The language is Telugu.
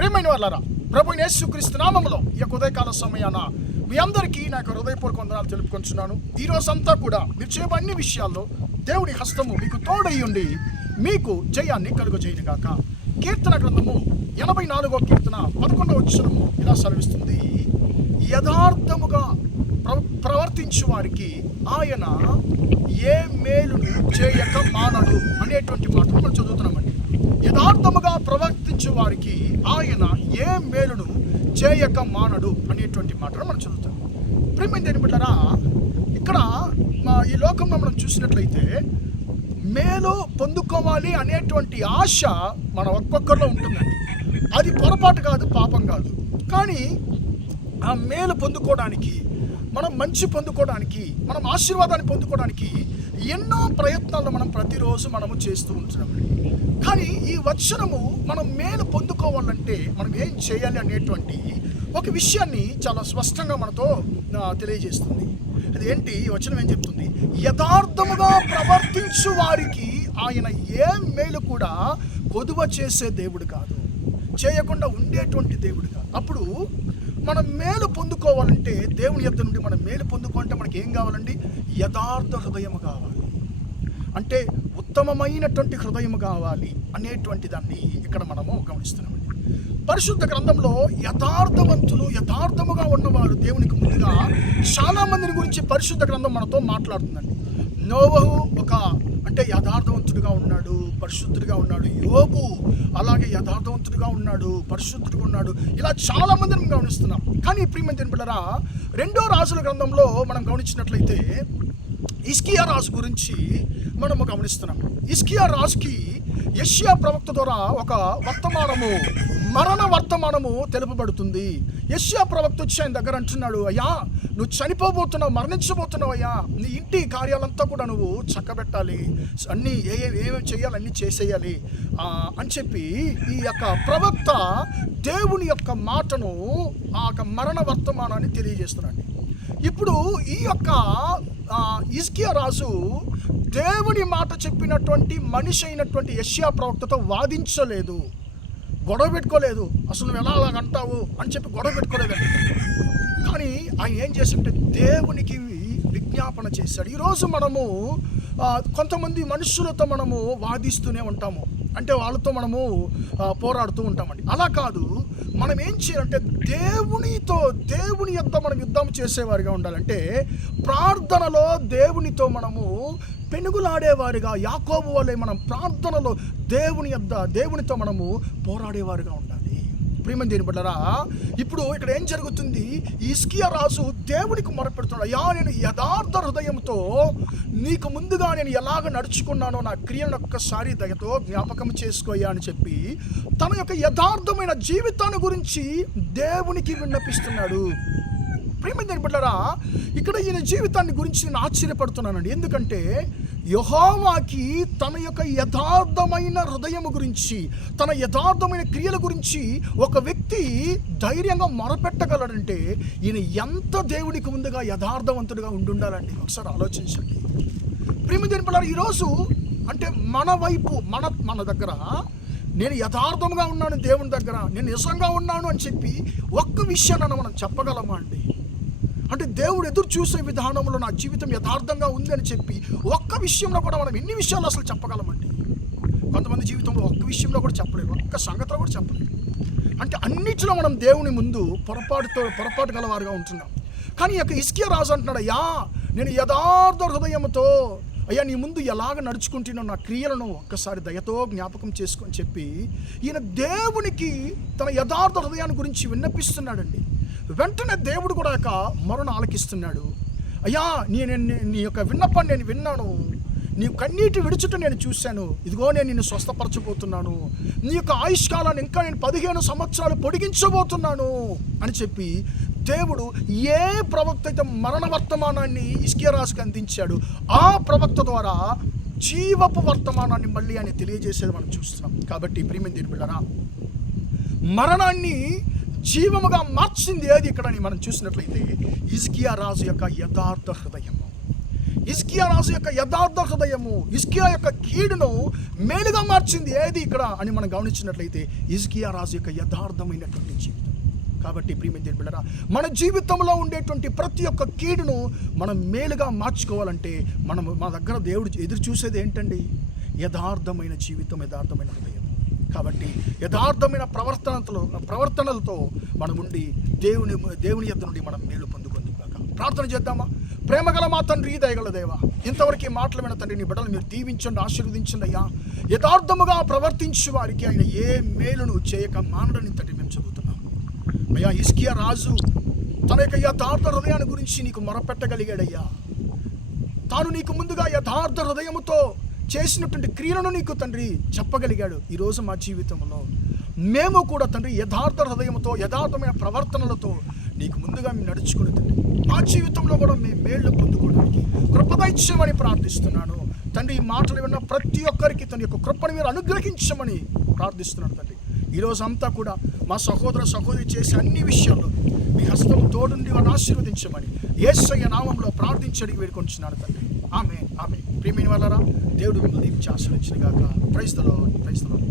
ప్రియమైన వాళ్ళారా, ప్రభు యేసుక్రీస్తు నామములో ఈ యొక్క ఉదయకాల సమయాన మీ అందరికీ నా యొక్క హృదయపూర్వక వందనాలు తెలుపుకొంచున్నాను. ఈ రోజంతా కూడా మీరు చేయబడిన అన్ని విషయాల్లో దేవుడి హస్తము మీకు తోడయ్యుండి మీకు జయాన్ని కలుగజేయును గాక. కీర్తన గ్రంథము 84వ కీర్తన 11వ వచనము ఇలా సెలవిస్తుంది, యథార్థముగా ప్రవర్తించు వారికి ఆయన ఏ మేలును చేయక మానడు అనేటువంటి మాటలు మనం చదువుతున్నామండి. యథార్థముగా ప్రవర్తించు వారికి ఆయన ఏ మేలును చేయక మానడు అనేటువంటి మాటలు మనం చదువుతాం. ప్రియమైన బిడ్డలారా, ఇక్కడ ఈ లోకంలో మనం చూసినట్లయితే మేలు పొందుకోవాలి అనేటువంటి ఆశ మన ఒక్కొక్కరిలో ఉంటుందండి. అది పొరపాటు కాదు, పాపం కాదు. కానీ ఆ మేలు పొందుకోవడానికి, మనం మంచి పొందుకోవడానికి, మనం ఆశీర్వాదాన్ని పొందుకోవడానికి ఎన్నో ప్రయత్నాలు మనం ప్రతిరోజు మనము చేస్తూ ఉంటున్నాం. కానీ ఈ వచనము మనం మేలు పొందుకోవాలంటే మనం ఏం చేయాలి అనేటువంటి ఒక విషయాన్ని చాలా స్పష్టంగా మనతో తెలియజేస్తుంది. అది ఏంటి? ఈ వచనం ఏం చెప్తుంది? యథార్థముగా ప్రవర్తించు వారికి ఆయన ఏ మేలు కూడా కొదువ చేసే దేవుడు కాదు, చేయకుండా ఉండేటువంటి దేవుడు కాదు. అప్పుడు మనం మేలు పొందుకోవాలంటే, దేవుని యొద్ద నుండి మనం మేలు పొందుకోవాలంటే మనకి ఏం కావాలండి? యథార్థ హృదయం కావాలి. అంటే ఉత్తమమైనటువంటి హృదయం కావాలి అనేటువంటి దాన్ని ఇక్కడ మనము గమనిస్తున్నామండి. పరిశుద్ధ గ్రంథంలో యథార్థవంతులు, యథార్థముగా ఉన్నవారు దేవునికి ముందుగా చాలా మందిని గురించి పరిశుద్ధ గ్రంథం మనతో మాట్లాడుతుందండి. నోవహు అంటే యథార్థవంతుడిగా ఉన్నాడు, పరిశుద్ధుడిగా ఉన్నాడు. యోబు అలాగే యథార్థవంతుడిగా ఉన్నాడు, పరిశుద్ధుడిగా ఉన్నాడు. ఇలా చాలా మందిని మనం గమనిస్తున్నాం. కానీ ప్రియమైన బిడ్డలారా, 2వ రాజుల గ్రంథంలో మనం గమనించినట్లయితే హిజ్కియా రాజు గురించి మనము గమనిస్తున్నాం. హిజ్కియా రాజుకి యెషయా ప్రవక్త ద్వారా ఒక మరణ వర్తమానము తెలుపబడుతుంది. యెషయా ప్రవక్త వచ్చి ఆయన దగ్గర అంటున్నాడు, అయ్యా నువ్వు చనిపోబోతున్నావు, మరణించబోతున్నావు అయ్యా, నీ ఇంటి కార్యాలంతా కూడా నువ్వు చక్కబెట్టాలి, అన్నీ ఏమేమి చేయాలి అన్నీ చేసేయాలి అని చెప్పి ఈ యొక్క ప్రవక్త దేవుని యొక్క మాటను, ఆ యొక్క మరణ వర్తమానాన్ని తెలియజేస్తున్నాడు. ఇప్పుడు ఈ యొక్క హిజ్కియా రాజు దేవుని మాట చెప్పినటువంటి మనిషి అయినటువంటి యెషయా ప్రవక్తతో వాదించలేదు, గొడవ పెట్టుకోలేదు. అసలు నువ్వు ఎలా అలాగంటావు అని చెప్పి గొడవ పెట్టుకోలేదండి. కానీ ఆయన ఏం చేశాడంటే దేవునికి విజ్ఞాపన చేశాడు. ఈరోజు మనము కొంతమంది మనుషులతో మనము వాదిస్తూనే ఉంటాము, అంటే వాళ్ళతో మనము పోరాడుతూ ఉంటామండి. అలా కాదు, మనం ఏం చేయాలంటే దేవుని యొద్ద మనం యుద్ధం చేసేవారిగా ఉండాలంటే ప్రార్థనలో దేవునితో మనము పెనుగులాడేవారిగా, యాకోబు వలె మనం ప్రార్థనలో దేవునితో మనము పోరాడేవారిగా ఉండాలి. ప్రియమైన దేవుని బిడ్డలారా, ఇప్పుడు ఇక్కడ ఏం జరుగుతుంది? హిజ్కియా రాజు దేవునికి మొరపెడుతున్నాడు, అయ్యా నేను యథార్థ హృదయంతో నీకు ముందుగా నేను ఎలాగ నడుచుకున్నానో నా క్రియలను ఒక్కసారి దయతో జ్ఞాపకం చేసుకోయ్యా అని చెప్పి తన యొక్క యథార్థమైన జీవితాన్ని గురించి దేవునికి విన్నపిస్తున్నాడు. ప్రియమైన దేవుని బిడ్డలారా, ఇక్కడ ఈయన జీవితాన్ని గురించి నేను ఆశ్చర్యపడుతున్నానండి. ఎందుకంటే యెహోవాకి తన యొక్క యథార్థమైన హృదయం గురించి, తన యథార్థమైన క్రియల గురించి ఒక వ్యక్తి ధైర్యంగా మొరపెట్టగలడంటే ఈయన ఎంత దేవునికి ముందుగా యథార్థవంతుడిగా ఉండాలండి. ఒకసారి ఆలోచించండి. ప్రియమైన దేవుని బిడ్డలారా, ఈరోజు అంటే మన వైపు మన దగ్గర నేను యథార్థంగా ఉన్నాను, దేవుని దగ్గర నేను నిజంగా ఉన్నాను అని చెప్పి ఒక్క విషయాన్ని మనం చెప్పగలమా అండి? అంటే దేవుడు ఎదురు చూసే విధానంలో నా జీవితం యథార్థంగా ఉంది అని చెప్పి ఒక్క విషయంలో కూడా మనం ఎన్ని విషయాలు అసలు చెప్పగలమండి? కొంతమంది జీవితంలో ఒక్క విషయంలో కూడా చెప్పలేదు, ఒక్క సంగతిలో కూడా చెప్పలేదు. అంటే అన్నిటిలో మనం దేవుని ముందు పొరపాటు గలవారుగా ఉంటున్నాం. కానీ ఈ యొక్క హిజ్కియా రాజు అంటున్నాడు, అయ్యా నేను యథార్థ హృదయంతో అయ్యా నీ ముందు ఎలాగ నడుచుకుంటున్నావు, నా క్రియలను ఒక్కసారి దయతో జ్ఞాపకం చేసుకొని చెప్పి ఈయన దేవునికి తన యథార్థ హృదయాన్ని గురించి విన్నపిస్తున్నాడండి. వెంటనే దేవుడు కూడా యొక్క మొరను ఆలకిస్తున్నాడు. అయ్యా నీ యొక్క విన్నపాన్ని నేను విన్నాను, నీ కన్నీటి విడుచుట నేను చూశాను, ఇదిగో నేను నిన్ను స్వస్థపరచబోతున్నాను, నీ యొక్క ఆయుష్కాలాన్ని ఇంకా నేను 15 సంవత్సరాలు పొడిగించబోతున్నాను అని చెప్పి దేవుడు ఏ ప్రవక్త అయితే మరణ వర్తమానాన్ని హిజ్కియా రాజుకి అందించాడు, ఆ ప్రవక్త ద్వారా జీవపు వర్తమానాన్ని మళ్ళీ ఆయన తెలియజేసేది మనం చూస్తున్నాం. కాబట్టి ప్రియమైన దేవుని బిడ్డలారా, మరణాన్ని జీవముగా మార్చింది ఏది ఇక్కడ మనం చూసినట్లయితే హిజ్కియా రాజు యొక్క యథార్థ హృదయము. హిజ్కియా రాజు యొక్క యథార్థ హృదయము హిజ్కియా యొక్క కీడును మేలుగా మార్చింది ఏది ఇక్కడ అని మనం గమనించినట్లయితే హిజ్కియా రాజు యొక్క యథార్థమైనటువంటి జీవితం. కాబట్టి ప్రియమైన దేవుని బిడ్డలారా, మన జీవితంలో ఉండేటువంటి ప్రతి ఒక్క కీడును మనం మేలుగా మార్చుకోవాలంటే మన దగ్గర దేవుడు ఎదురు చూసేది ఏంటండి? యథార్థమైన జీవితం, యథార్థమైన హృదయం. కాబట్టి యథార్థమైన ప్రవర్తనలతో మనం ఉండి దేవుని యొద్ద నుండి మనం మేలు పొందుకుందాం. ప్రార్థన చేద్దామా? ప్రేమగల మా తండ్రి, దయగల దేవా, ఇంతవరకు ఈ మాటలు విన్న తండ్రి, నీ బిడ్డలు మీరు దీవించండి, ఆశీర్వదించండి అయ్యా. యథార్థముగా ప్రవర్తించే వారికి ఆయన ఏ మేలును చేయక మానడని తండ్రి మేము చదువుతున్నాం అయ్యా. హిజ్కియా రాజు తన యొక్క యథార్థ హృదయాన్ని గురించి నీకు మొరపెట్టగలిగాడయ్యా. తాను నీకు ముందుగా యథార్థ హృదయముతో చేసినటువంటి క్రియలను నీకు తండ్రి చెప్పగలిగాడు. ఈరోజు మా జీవితంలో మేము కూడా తండ్రి యథార్థ హృదయంతో, యథార్థమైన ప్రవర్తనలతో నీకు ముందుగా మేము నడుచుకుని తండ్రి మా జీవితంలో కూడా మేము మేళ్ళు పొందుకోవడానికి కృపదైత్యమని ప్రార్థిస్తున్నాను తండ్రి. ఈ మాటలు విన్న ప్రతి ఒక్కరికి తన యొక్క కృపను మీరు అనుగ్రహించమని ప్రార్థిస్తున్నాను తండ్రి. ఈరోజు అంతా కూడా మా సహోదరి చేసే అన్ని విషయాల్లో మీ హస్తం తోడుండి వారిని ఆశీర్వదించమని యేసయ్య నామంలో ప్రార్థించడానికి వేడుకొంటున్నాను తండ్రి. ఆమేన్, ఆమేన్. ప్రియమైన వాళ్ళారా, దేవుడు మిమ్మల్ని ఆశీర్వదించును గాక. Praise the lord, praise the lord.